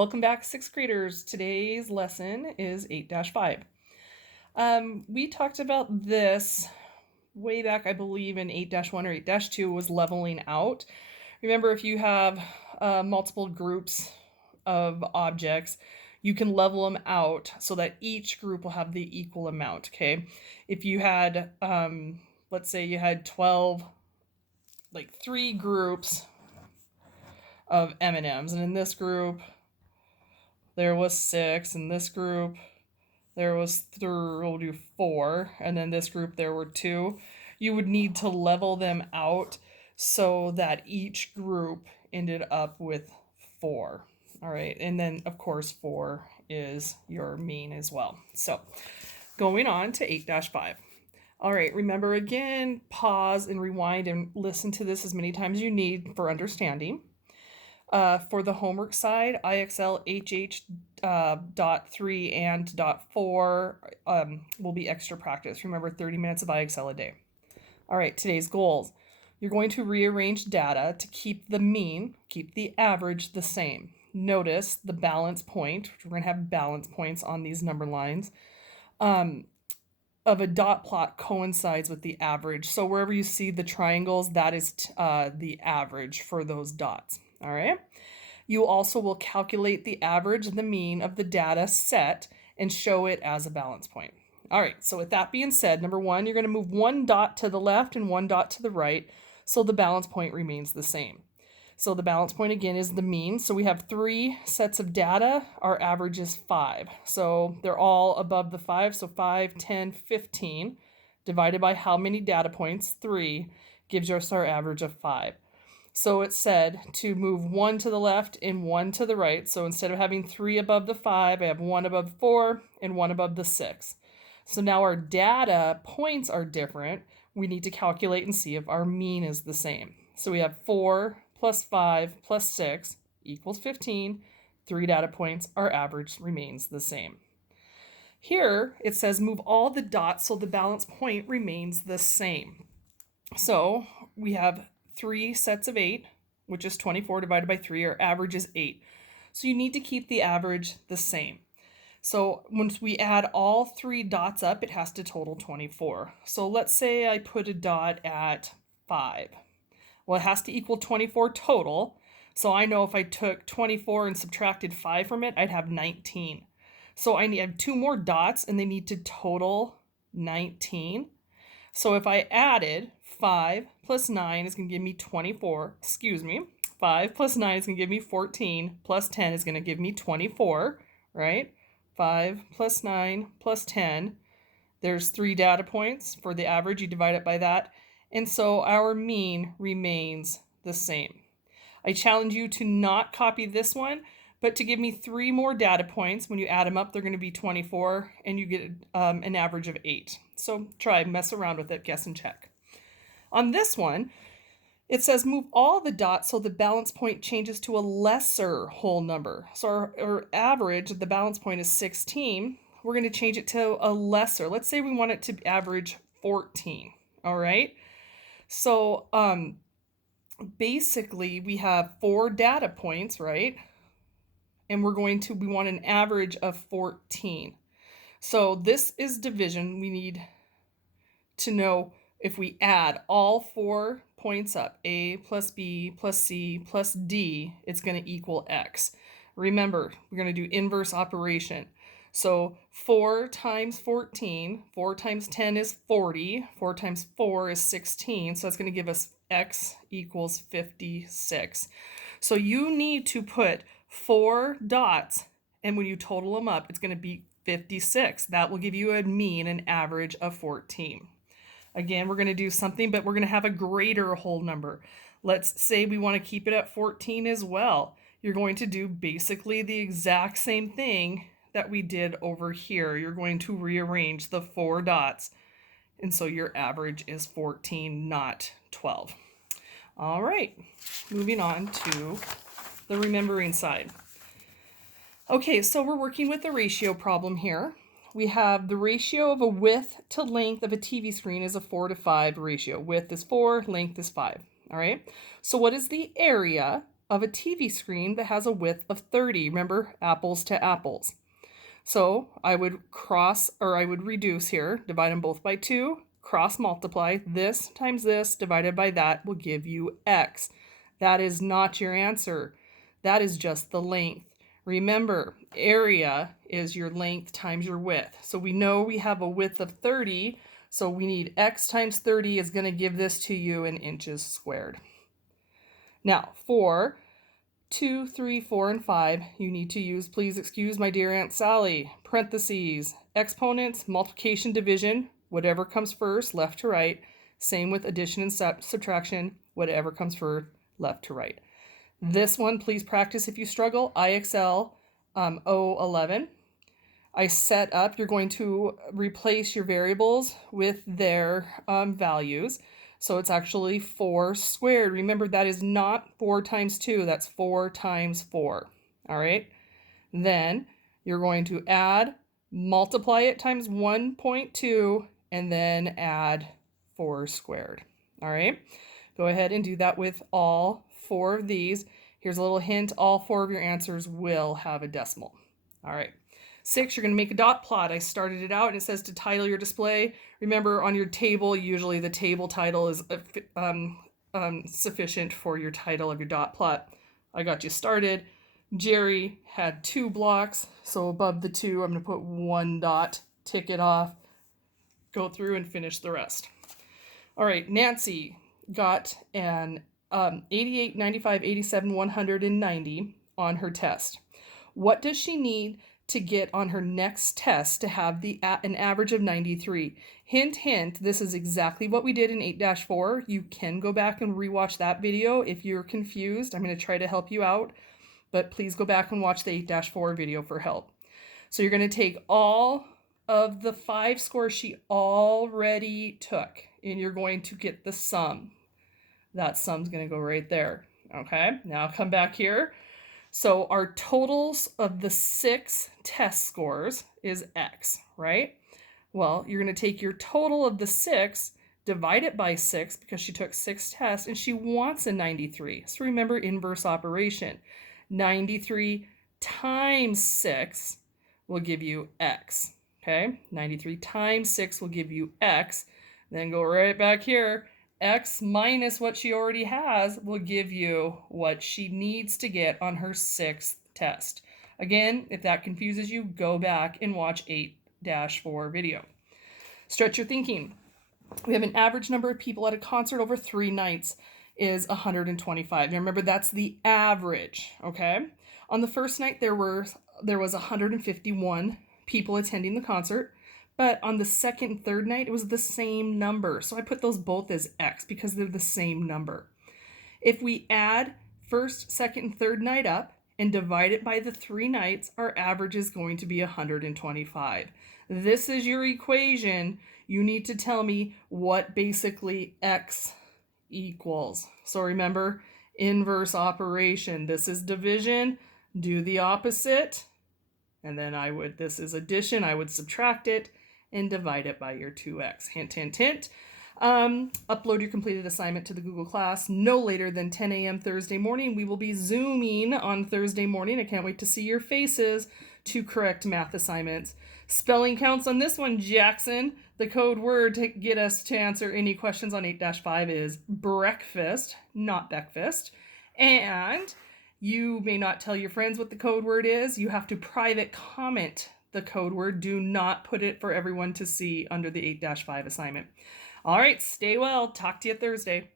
Welcome back, sixth graders. Today's lesson is 8-5. We talked about this way back, I believe, in 8-1 or 8-2 was leveling out. Remember, if you have multiple groups of objects, you can level them out so that each group will have the equal amount, okay? If you had, let's say you had 12, like 3 groups of M&Ms, and in this group, there was 6, in this group there was 3, we'll do 4, and then this group there were 2. You would need to level them out so that each group ended up with 4. All right, and then of course 4 is your mean as well. So going on to 8-5. All right, remember again, pause and rewind and listen to this as many times as you need for understanding. For the homework side, IXL HH dot 3 and dot 4 will be extra practice. Remember, 30 minutes of IXL a day. All right, today's goals. You're going to rearrange data to keep the mean, keep the average the same. Notice the balance point, which we're going to have balance points on these number lines, of a dot plot coincides with the average. So wherever you see the triangles, that is the average for those dots. All right. You also will calculate the average and the mean of the data set and show it as a balance point. All right, so with that being said, number 1, you're going to move 1 dot to the left and 1 dot to the right, so the balance point remains the same. So the balance point again is the mean. So we have 3 sets of data. Our average is 5. So they're all above the 5. So 5, 10, 15 divided by how many data points? 3 gives us our average of 5. So it said to move 1 to the left and 1 to the right. So instead of having 3 above the 5, I have 1 above 4 and 1 above the 6. So now our data points are different. We need to calculate and see if our mean is the same. So we have 4 plus 5 plus 6 equals 15. 3 data points, our average remains the same. Here it says move all the dots so the balance point remains the same. So we have 3 sets of 8, which is 24 divided by 3. Our average is 8. So you need to keep the average the same. So once we add all 3 dots up, it has to total 24. So let's say I put a dot at 5. Well, it has to equal 24 total. So I know if I took 24 and subtracted 5 from it, I'd have 19. So I have 2 more dots and they need to total 19. So if I added 5 plus 9 is going to give me 24. 5 plus 9 is going to give me 14. Plus 10 is going to give me 24, right? 5 plus 9 plus 10. There's 3 data points for the average. You divide it by that. And so our mean remains the same. I challenge you to not copy this one, but to give me 3 more data points. When you add them up, they're going to be 24, and you get an average of 8. So try, mess around with it, guess and check. On this one, it says move all the dots so the balance point changes to a lesser whole number. So our average, the balance point is 16. We're going to change it to a lesser. Let's say we want it to average 14. All right. So basically we have 4 data points, right? And we want an average of 14. So this is division. We need to know if we add all 4 points up, A plus B plus C plus D, it's going to equal X. Remember, we're going to do inverse operation. So 4 times 14, 4 times 10 is 40, 4 times 4 is 16, so that's going to give us X equals 56. So you need to put 4 dots, and when you total them up, it's going to be 56. That will give you a mean, an average of 14. Again, we're going to do something, but we're going to have a greater whole number. Let's say we want to keep it at 14 as well. You're going to do basically the exact same thing that we did over here. You're going to rearrange the 4 dots, and so your average is 14, not 12. All right, moving on to the remembering side. Okay, so we're working with the ratio problem here. We have the ratio of a width to length of a TV screen is a 4:5 ratio. Width is 4, length is 5. All right. So what is the area of a TV screen that has a width of 30. Remember, apples to apples. So I would reduce here, divide them both by 2, cross multiply. This times this divided by that will give you x. That is not your answer. That is just the length. Remember, area is your length times your width. So we know we have a width of 30, so we need x times 30 is going to give this to you in inches squared. Now, for 2, 3, 4, and 5, you need to use, please excuse my dear Aunt Sally, parentheses, exponents, multiplication, division, whatever comes first, left to right. Same with addition and subtraction, whatever comes first, left to right. This one, please practice if you struggle, IXL 011. I set up, you're going to replace your variables with their values. So it's actually 4 squared. Remember, that is not 4 times 2. That's 4 times 4. All right. Then you're going to add, multiply it times 1.2, and then add 4 squared. All right. Go ahead and do that with all 4 of these. Here's a little hint. All 4 of your answers will have a decimal. All right. 6, you're going to make a dot plot. I started it out and it says to title your display. Remember, on your table, usually the table title is sufficient for your title of your dot plot. I got you started. Jerry had 2 blocks, so above the 2, I'm going to put 1 dot, tick it off, go through and finish the rest. All right, Nancy got an 88, 95, 87, 190 on her test. What does she need to get on her next test to have an average of 93? Hint, hint, this is exactly what we did in 8-4. You can go back and rewatch that video if you're confused. I'm going to try to help you out, but please go back and watch the 8-4 video for help. So you're going to take all of the 5 scores she already took, and you're going to get the sum. That sum's going to go right there. Okay, now come back here. So our totals of the 6 test scores is x, right? Well, you're going to take your total of the 6, divide it by 6 because she took 6 tests and she wants a 93. So remember inverse operation. 93 times 6 will give you x, okay? 93 times 6 will give you x. Then go right back here. X minus what she already has will give you what she needs to get on her 6th test. Again, if that confuses you, go back and watch 8-4 video. Stretch your thinking. We have an average number of people at a concert over 3 nights is 125. Now remember, that's the average, okay? On the first night, there was 151 people attending the concert. But on the second and third night, it was the same number. So I put those both as X because they're the same number. If we add first, second, and third night up and divide it by the 3 nights, our average is going to be 125. This is your equation. You need to tell me what basically X equals. So remember, inverse operation. This is division. Do the opposite. And then this is addition. I would subtract it and divide it by your 2x. Hint, hint, hint. Upload your completed assignment to the Google Class no later than 10 a.m. Thursday morning. We will be Zooming on Thursday morning. I can't wait to see your faces to correct math assignments. Spelling counts on this one, Jackson. The code word to get us to answer any questions on 8-5 is breakfast, not breakfast. And you may not tell your friends what the code word is. You have to private comment the code word. Do not put it for everyone to see under the 8-5 assignment. All right, stay well. Talk to you Thursday.